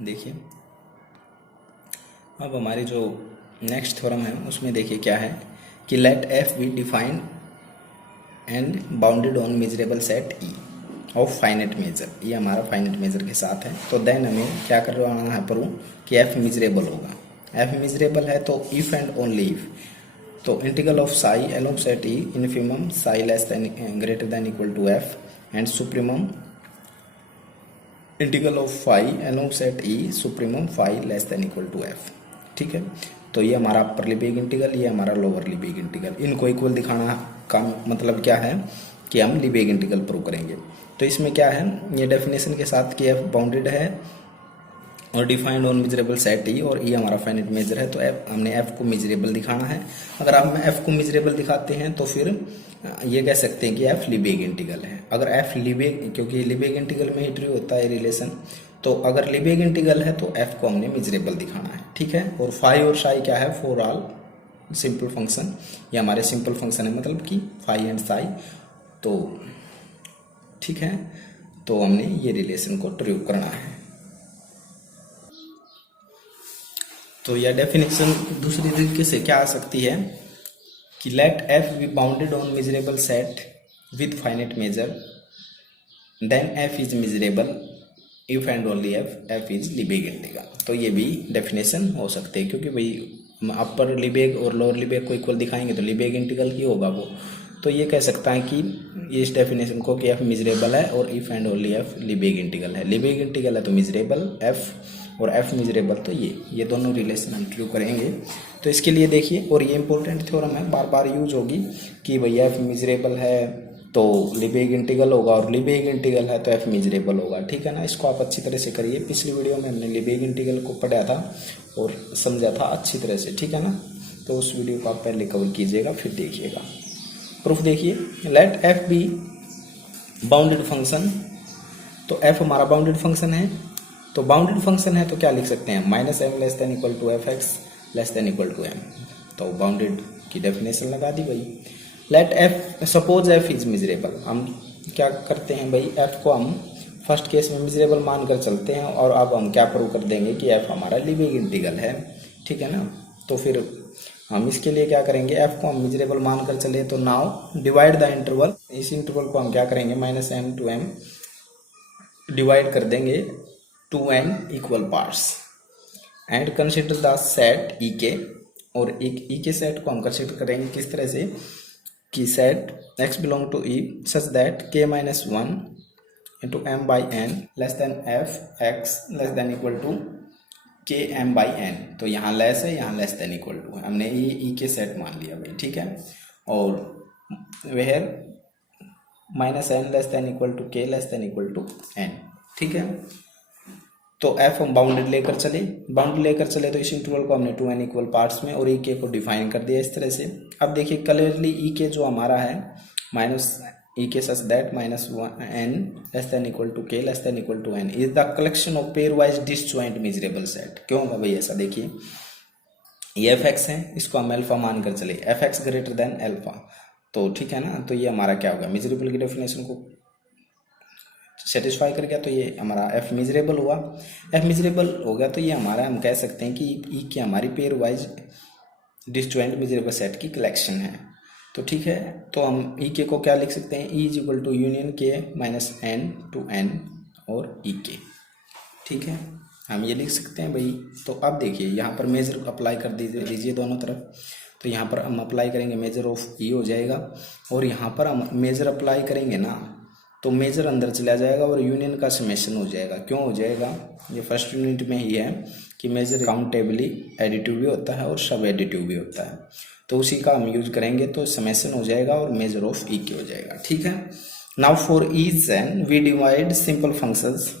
देखिए अब हमारी जो नेक्स्ट थ्योरम है उसमें देखिए क्या है कि let F be defined and bounded on measurable set E of finite measure. ये हमारा फाइनेट मेजर के साथ है। तो देन हमें क्या करवाना है प्रूव कि एफ मेजरेबल होगा। एफ मेजरेबल है तो इफ एंड ओनली इफ, तो integral of psi along set E infimum psi less than greater than equal to F and supremum integral of phi along set E supremum phi less than equal to F. ठीक है, तो ये हमारा अपर Liebig integral, ये हमारा lower Liebig integral. इनको equal दिखाना का मतलब क्या है कि हम लिबिक इंटीग्रल प्रूव करेंगे। तो इसमें क्या है, ये डेफिनेशन के साथ कि एफ बाउंडेड है और डिफाइंड ऑन मेजरेबल सेट ई और ई हमारा फाइनाइट मेजर है, तो हमने एफ को मेजरेबल दिखाना है। अगर आप एफ को मेजरेबल दिखाते हैं तो फिर ये कह सकते हैं कि एफ लिबिक इंटीग्रल है। अगर एफ लिबिक, क्योंकि लिबिक इंटीग्रल में ही ट्रू होता है रिलेशन, तो अगर लिबिक इंटीग्रल है तो एफ को हमने मेजरेबल दिखाना है। ठीक है, और फाई और साई क्या है, फॉर ऑल सिंपल फंक्शन, ये हमारे सिंपल फंक्शन है, मतलब कि फाई एंड साई। तो ठीक है, तो हमने ये रिलेशन को ट्रू करना है। तो यह डेफिनेशन दूसरी तरीके से क्या आ सकती है कि let F be bounded on measurable set with finite measure, then F is measurable if and only F is Lebesgue integral. तो ये भी डेफिनेशन हो सकते हैं, क्योंकि भाई हम अपर लिबिक और लोअर लिबिक को इक्वल दिखाएंगे तो लिबिक इंटीग्रल ही होगा वो। तो ये कह सकता है कि इस डेफिनेशन को कि एफ मेजरेबल है और if and only F Lebesgue integral है। लिबिक इंटीग्रल है तो मेजरेबल एफ और एफ मेजरेबल, तो ये दोनों रिलेशन हम ट्रू करेंगे। तो इसके लिए देखिए, और ये इंपॉर्टेंट थ्योरम है, बार बार यूज होगी कि भैया एफ मेजरेबल है तो लिबिक इंटीग्रल होगा और लिबिक इंटीग्रल है तो एफ मेजरेबल होगा। ठीक है ना, इसको आप अच्छी तरह से करिए। पिछली वीडियो में हमने लिबिक इंटीग्रल को पढ़ा था और समझा था अच्छी तरह से। ठीक है ना, तो उस वीडियो को आप पहले कवर कीजिएगा फिर देखिएगा। प्रूफ देखिए, let F be bounded function, तो एफ हमारा बाउंडेड फंक्शन है। तो बाउंडेड फंक्शन है तो क्या लिख सकते हैं, minus M less than equal to f x less than equal to M. तो बाउंडेड की डेफिनेशन लगा दी भाई। Let f, suppose f is measurable, हम क्या करते हैं भाई, एफ को हम फर्स्ट केस में मेजरेबल मानकर चलते हैं और अब हम क्या प्रूव कर देंगे कि एफ हमारा लिबिक इंटीग्रल है। ठीक है ना, तो फिर हम इसके लिए क्या करेंगे, एफ को हम मेजरेबल मानकर चले तो नाउ डिवाइड द इंटरवल, इस इंटरवल को हम क्या करेंगे, minus M to M divide कर देंगे to n equal parts and consider the set E k, और एक ई के सेट को हम कंसिडर करेंगे किस तरह से कि set x belong to E such that k minus one into M by n less than f x less than equal to k M by n. तो यहाँ लेस है, यहाँ लेस देन इक्वल टू है, हमने ये ई के set मान लिया भाई। ठीक है, और where minus N less than equal to K less than equal to N. ठीक है, तो एफ हम बाउंडेड लेकर चले तो इस इंटरवल को हमने टू एन इक्वल पार्ट्स में और ई के को डिफाइन कर दिया इस तरह से। अब देखिए क्लियरली ई के जो हमारा है minus E K such that minus N less than equal to K less than equal to N is the collection of pairwise disjoint measurable set. क्यों होगा भाई ऐसा, देखिए ये एफ एक्स है, इसको हम अल्फा मानकर चले, F x greater than alpha. तो ठीक है ना, तो ये हमारा क्या होगा, मेजरेबल की डेफिनेशन को सेटिस्फाई कर गया, तो ये हमारा एफ मेजरेबल हुआ। एफ मेजरेबल हो गया तो ये हमारा, हम कह सकते हैं कि ई की हमारी pair wise disjoint measurable set की कलेक्शन है। तो ठीक है, तो हम ई के को क्या लिख सकते हैं, E is equal to union k minus n to n और ई के। ठीक है, हम ये लिख सकते हैं भाई। तो अब देखिए यहाँ पर मेजर अप्लाई कर दीजिए दोनों तरफ। तो यहाँ पर हम अप्लाई करेंगे मेजर ऑफ ई हो जाएगा, और यहाँ पर हम मेजर अप्लाई करेंगे ना तो मेजर अंदर चला जाएगा और यूनियन का समेशन हो जाएगा। क्यों हो जाएगा, ये फर्स्ट यूनिट में ही है कि मेजर काउंटेबली एडिटिव भी होता है और सब एडिटिव भी होता है, तो उसी का हम यूज करेंगे तो समेशन हो जाएगा और मेजर ऑफ ई के हो जाएगा। ठीक है, now for each n we divide simple functions.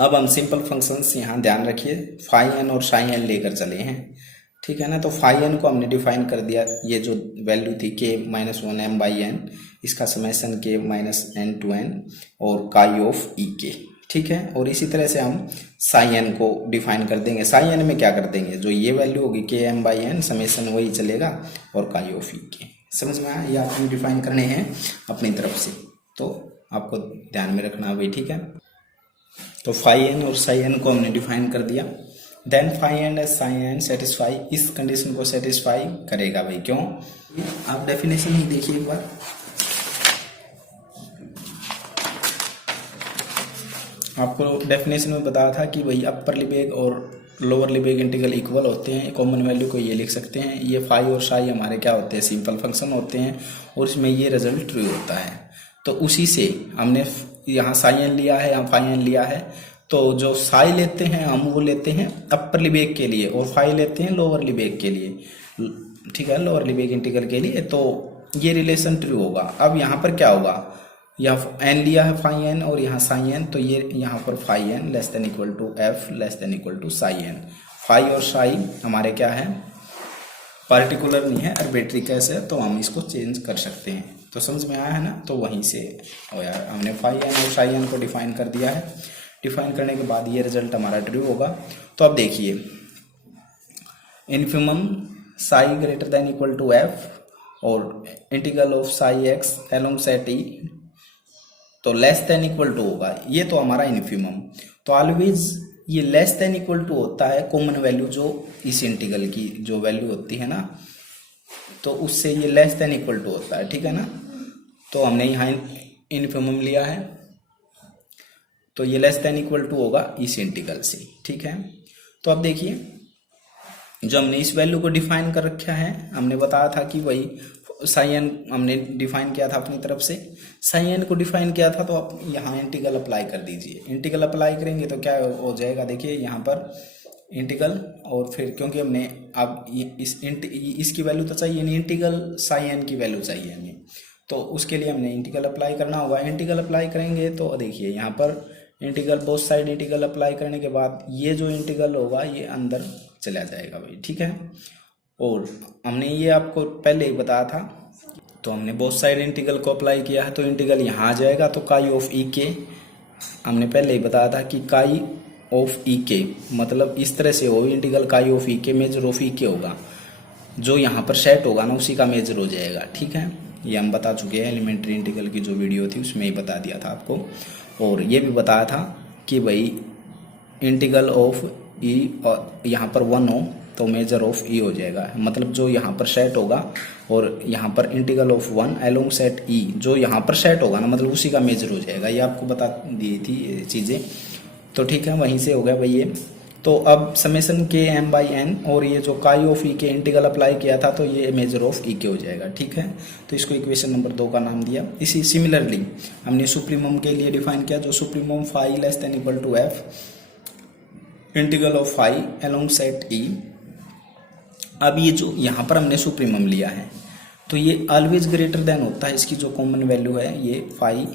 अब हम सिंपल फंक्शंस यहाँ ध्यान रखिए, फाई एन और साई एन लेकर चले हैं। ठीक है ना, तो फाई एन को हमने डिफाइन कर दिया, ये जो वैल्यू थी k minus one M by n, इसका summation k minus n to n और काई ऑफ ई के। ठीक है, और इसी तरह से हम साई एन को डिफाइन कर देंगे। साई एन में क्या कर देंगे, जो ये वैल्यू होगी के एम बाई एन समेशन वही चलेगा और काई ऑफ ई के। समझ में आया, ये आपको डिफाइन करने हैं अपनी तरफ से, तो आपको ध्यान में रखना भाई। ठीक है, तो फाई एन और साई एन को हमने डिफाइन कर दिया। Then phi n s psi n satisfy, इस कंडीशन को सेटिस्फाई करेगा भाई। क्यों? आप डेफिनेशन ही देखिए एक बार। आपको डेफिनेशन में बताया था कि भाई अपर लिबेग और लोअर लिबेग इंटीग्रल इक्वल होते हैं। कॉमन वैल्यू को ये लिख सकते हैं, ये फाई और साई हमारे क्या होते हैं, सिंपल फंक्शन होते हैं, और इसमें ये रिजल्ट ट्रू होता है। तो उसी से हमने यहाँ साई एन लिया है, यहाँ फाई एन लिया है। तो जो साई लेते हैं हम वो लेते हैं अपर लिबेग के लिए, और फाई लेते हैं लोअर लिबेग के लिए। ठीक है, लोअर लिबेग इंटीग्रल के लिए। तो ये रिलेशन ट्रू होगा। अब यहाँ पर क्या होगा, यहाँ एन लिया है फाई एन और यहाँ साई एन, तो ये यहाँ पर phi n less than equal to f less than equal to psi n. Phi और साई हमारे क्या है, पार्टिकुलर नहीं है, आर्बिट्री कैसे है, तो हम इसको चेंज कर सकते हैं। तो समझ में आया है ना। तो वहीं से यार हमने फाई एन और साई एन को डिफाइन कर दिया है। डिफाइन करने के बाद ये रिजल्ट हमारा ट्रू होगा। तो अब देखिए, infimum psi greater than equal to F और integral of psi X along set E तो लेस देन इक्वल टू होगा। ये तो हमारा इन्फिमम। तो ऑलवेज ये लेस देन इक्वल टू होता है कॉमन वैल्यू जो इस इंटीग्रल की जो वैल्यू होती है ना, तो उससे ये लेस देन इक्वल टू होता है। ठीक है ना। तो हमने यहाँ इन्फिमम लिया है, तो ये लेस देन इक्वल टू होगा इस इंटीग्रल से। ठीक है। तो अब देखिए, जो हमने इस वैल्यू को डिफाइन कर रखा है, हमने बताया था कि भाई साई एन हमने डिफाइन किया था अपनी तरफ से, साई एन को डिफाइन किया था। तो आप यहाँ इंटीग्रल अप्लाई कर दीजिए। इंटीग्रल अप्लाई करेंगे तो क्या हो जाएगा, देखिए यहाँ पर इंटीग्रल, और फिर क्योंकि हमने अब इसकी वैल्यू तो चाहिए नहीं, इंटीग्रल साई एन की वैल्यू चाहिए हमें, तो उसके लिए हमने इंटीग्रल अप्लाई करना होगा। इंटीग्रल अप्लाई करेंगे तो देखिए यहाँ पर integral both side integral apply करने के बाद ये जो इंटीग्रल होगा ये अंदर चला जाएगा भाई। ठीक है। और हमने ये आपको पहले ही बताया था, तो हमने बोथ साइड इंटीग्रल को अप्लाई किया है, तो इंटीग्रल यहाँ आ जाएगा। तो काई ऑफ ई के, हमने पहले ही बताया था कि काई ऑफ ई के मतलब इस तरह से हो इंटीग्रल काई ऑफ ई के, मेजर ऑफ ई के होगा, जो यहाँ पर सेट होगा ना उसी का मेजर हो जाएगा। ठीक है। ये हम बता चुके हैं, एलिमेंट्री इंटीग्रल की जो वीडियो थी उसमें ही बता दिया था आपको। और ये भी बताया था कि भाई इंटीग्रल ऑफ ई और यहाँ पर 1 हो तो मेजर ऑफ ई हो जाएगा, मतलब जो यहाँ पर सेट होगा, और यहाँ पर इंटीग्रल ऑफ 1 एलोंग सेट ई जो यहाँ पर सेट होगा ना, मतलब उसी का मेजर हो जाएगा। ये आपको बता दी थी ये चीज़ें। तो ठीक है, वहीं से हो गया भाई ये। तो अब समेशन के एम बाई एन और ये जो काई ऑफ ई के इंटीग्रल अप्लाई किया था, तो ये मेजर ऑफ ई के हो जाएगा। ठीक है। तो इसको इक्वेशन नंबर 2 का नाम दिया। इसी सिमिलरली हमने सुप्रीमम के लिए डिफाइन किया, जो supremum phi less than equal to f integral of phi along set E. अब ये जो यहाँ पर हमने सुप्रीमम लिया है, तो ये ऑलवेज ग्रेटर देन होता है, इसकी जो कॉमन वैल्यू है ये phi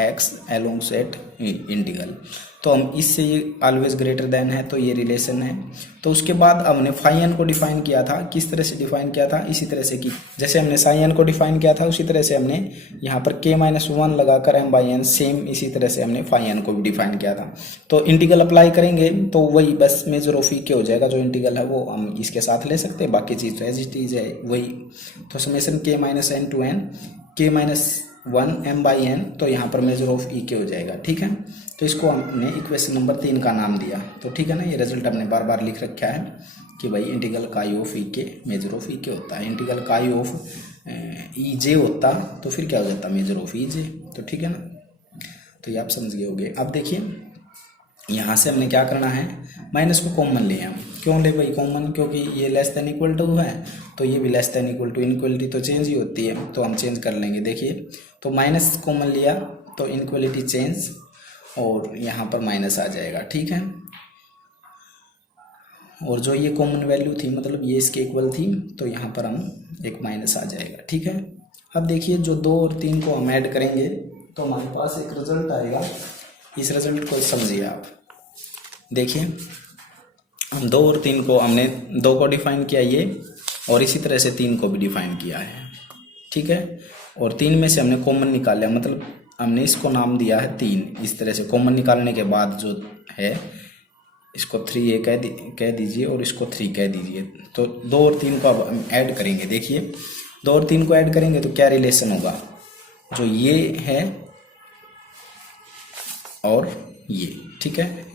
x along set integral, तो हम इससे ये ऑलवेज ग्रेटर देन है, तो ये रिलेशन है। तो उसके बाद हमने फाई एन को डिफाइन किया था, किस तरह से डिफाइन किया था, इसी तरह से कि जैसे हमने साई एन को डिफाइन किया था उसी तरह से हमने यहाँ पर k-1 लगाकर m बाई एन सेम इसी तरह से हमने फाई एन को भी डिफाइन किया था। तो इंटीग्रल अप्लाई करेंगे तो वही बस मेजर ऑफ ई के हो जाएगा, जो इंटीग्रल है वो हम इसके साथ ले सकते हैं, बाकी चीज़ एज इट इज है वही। तो summation k-n to n k-1 m by n, तो यहाँ पर मेजर ऑफ ई के हो जाएगा। ठीक है। तो इसको हमने इक्वेशन नंबर 3 का नाम दिया। तो ठीक है ना, ये रिजल्ट हमने बार बार लिख रखा है कि भाई इंटीग्रल काई ऑफ ई के मेजर ऑफ ई के होता है। इंटीग्रल काई ऑफ ई जे होता तो फिर क्या हो जाता, मेजर ऑफ ई जे। तो ठीक है ना, तो ये आप समझ गए होंगे। अब देखिए यहाँ से हमने क्या करना है, माइनस को कॉमन ले हम। क्यों ले भाई कॉमन, क्योंकि ये लेस देन इक्वल टू है, तो ये भी less than equal to, inequality तो चेंज ही होती है, तो हम चेंज कर लेंगे। देखिए तो माइनस कॉमन लिया तो इनक्वलिटी चेंज, और यहाँ पर माइनस आ जाएगा। ठीक है। और जो ये कॉमन वैल्यू थी, मतलब ये इसके इक्वल थी, तो यहाँ पर हम एक माइनस आ जाएगा। ठीक है। अब देखिए जो 2 और 3 को हम ऐड करेंगे तो हमारे पास एक रिजल्ट आएगा। इस रिजल्ट को समझिए आप। देखिए हम 2 और 3 को, हमने 2 को डिफाइन किया ये, और इसी तरह से 3 को भी डिफाइन किया है। ठीक है। और 3 में से हमने कॉमन निकाला, मतलब हमने इसको नाम दिया है 3। इस तरह से कॉमन निकालने के बाद जो है इसको 3a कह दीजिए और इसको 3 कह दीजिए। तो 2 और 3 को अब हम ऐड करेंगे। देखिए 2 और 3 को ऐड करेंगे तो क्या रिलेशन होगा, जो ये है और ये। ठीक है,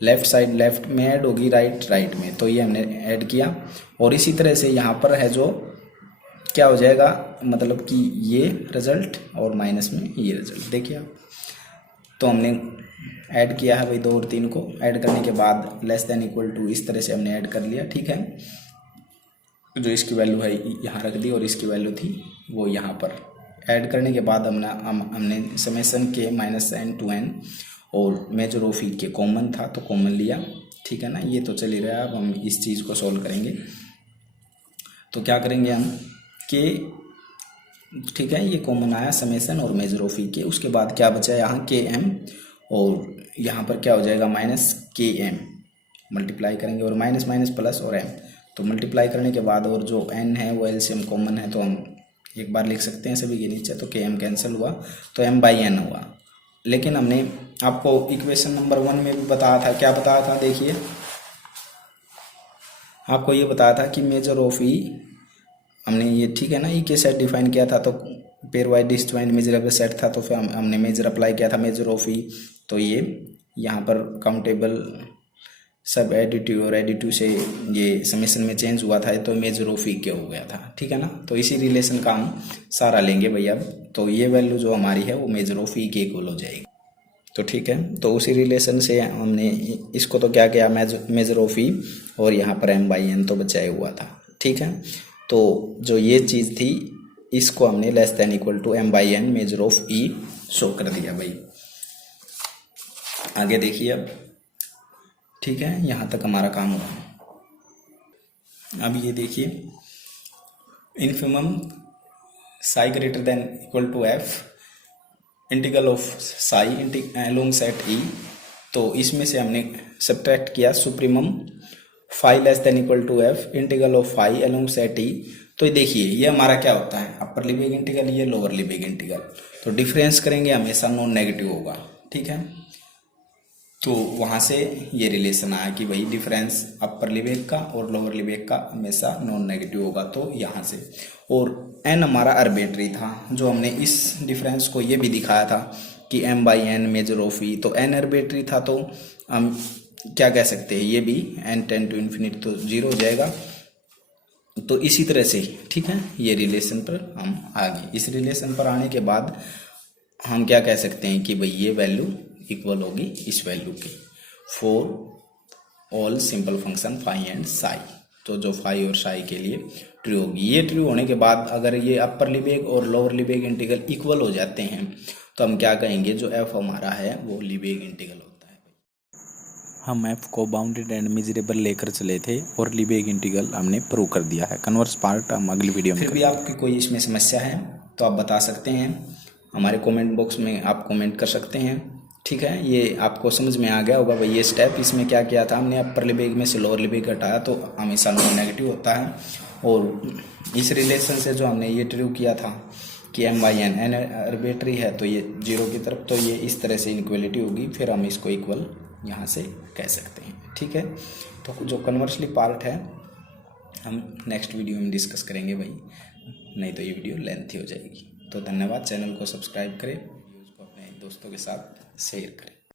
लेफ्ट साइड लेफ्ट में ऐड होगी, राइट राइट में, तो ये हमने ऐड किया। और इसी तरह से यहाँ पर है जो क्या हो जाएगा, मतलब कि ये रिजल्ट और माइनस में ये रिजल्ट, देखिए आप। तो हमने ऐड किया है भाई 2 और 3 को, ऐड करने के बाद लेस देन इक्वल टू इस तरह से हमने ऐड कर लिया, ठीक है। जो इसकी वैल्यू है यहाँ रख दी और इसकी वैल्यू थी वो यहाँ पर। ऐड करने के बाद हमने समेसन के -n to n और मेजर ऑफ ई के कॉमन था तो कॉमन लिया, ठीक है ना। ये तो चल ही रहा है, अब हम इस चीज़ को सॉल्व करेंगे। तो क्या करेंगे हम कि ठीक है, ये कॉमन आया समेसन और मेजर ऑफ ई के, उसके बाद क्या बचा यहाँ के एम, और यहाँ पर क्या हो जाएगा -km, मल्टीप्लाई करेंगे और माइनस माइनस प्लस और m, तो मल्टीप्लाई करने के बाद और जो n है वो एलसीएम कॉमन है तो हम एक बार लिख सकते हैं सभी के नीचे, तो km कैंसिल हुआ तो m/n हुआ। लेकिन हमने आपको इक्वेशन नंबर 1 में भी बताया था, क्या बताया था, देखिए आपको ये बताया था कि मेजर ऑफ ई, हमने ये ठीक है ना ई के सेट डिफाइन किया था, तो pair wise disjoint measurable set था, तो फिर हमने मेजर अप्लाई किया था मेजर ऑफ ई, तो ये यहाँ पर काउंटेबल सब एडिटिव और एडिटिव से ये समेशन में चेंज हुआ था, तो मेजर ऑफ ई के हो गया था, ठीक है ना। तो इसी रिलेशन का हम सारा लेंगे भैया, तो ये वैल्यू जो हमारी है वो मेजर ऑफ ई के इक्वल हो जाएगी। तो ठीक है, तो उसी रिलेशन से हमने इसको तो क्या किया, मेजर ऑफ ई और यहाँ पर m/n तो बचाया हुआ था, ठीक है। तो जो ये चीज़ थी इसको हमने less than equal to m/n measure of E show कर दिया भाई। आगे देखिए अब, ठीक है, यहाँ तक हमारा काम हुआ। अब ये देखिए, infimum psi greater than equal to f integral of psi along set E, तो इसमें से हमने सब्ट्रैक्ट किया supremum phi less than equal to f integral of phi along set E. तो देखिए ये हमारा क्या होता है, अपर लिबिग इंटीग्रल, ये लोअर लिबिग इंटीग्रल, तो डिफरेंस करेंगे हमेशा नॉन नेगेटिव होगा, ठीक है। तो वहाँ से ये रिलेशन आया कि भाई डिफरेंस अपर लिबिग का और लोअर लिबिग का हमेशा नॉन नेगेटिव होगा, तो यहाँ से। और n हमारा आर्बिट्री था, जो हमने इस डिफरेंस को ये भी दिखाया था कि m/n मेजर ऑफ ई, तो n आर्बिट्री था, तो हम क्या कह सकते हैं, ये भी n टेंड टू इन्फिनिटी तो 0 हो जाएगा। तो इसी तरह से ठीक है, ये रिलेशन पर हम आ गए। इस रिलेशन पर आने के बाद हम क्या कह सकते हैं कि भाई ये वैल्यू इक्वल होगी इस वैल्यू की for all simple function phi and psi. तो जो फाई और साई के लिए ट्रू होगी। ये ट्रू होने के बाद अगर ये अपर लिबिग और लोअर लिबिग इंटीग्रल इक्वल हो जाते हैं तो हम क्या कहेंगे, जो एफ हमारा है वो लिबिग इंटीग्रल होता है। हम एफ को बाउंडेड एंड मेजरेबल लेकर चले थे और लिबिग इंटीग्रल हमने प्रूव कर दिया है। कन्वर्स पार्ट हम अगली वीडियो में। फिर भी आपकी कोई इसमें समस्या है तो आप बता सकते हैं, हमारे कमेंट बॉक्स में आप कमेंट कर सकते हैं, ठीक है। ये आपको समझ में आ गया होगा भाई ये स्टेप। इसमें क्या किया था हमने, अपर लिबिग में से लोअर लिबिग हटाया तो हमेशा नॉन नेगेटिव होता है। और इस रिलेशन से जो हमने ये ट्रू किया था कि m/n n आर्बिट्री है तो ये 0 की तरफ, तो ये इस तरह से इनइक्वलिटी होगी, फिर हम इसको इक्वल यहाँ से कह सकते हैं, ठीक है। तो जो कन्वर्सली पार्ट है हम नेक्स्ट वीडियो में डिस्कस करेंगे भाई, नहीं तो ये वीडियो लेंथी हो जाएगी। तो धन्यवाद, चैनल को सब्सक्राइब करें, वीडियोज़ को अपने दोस्तों के साथ शेयर करें।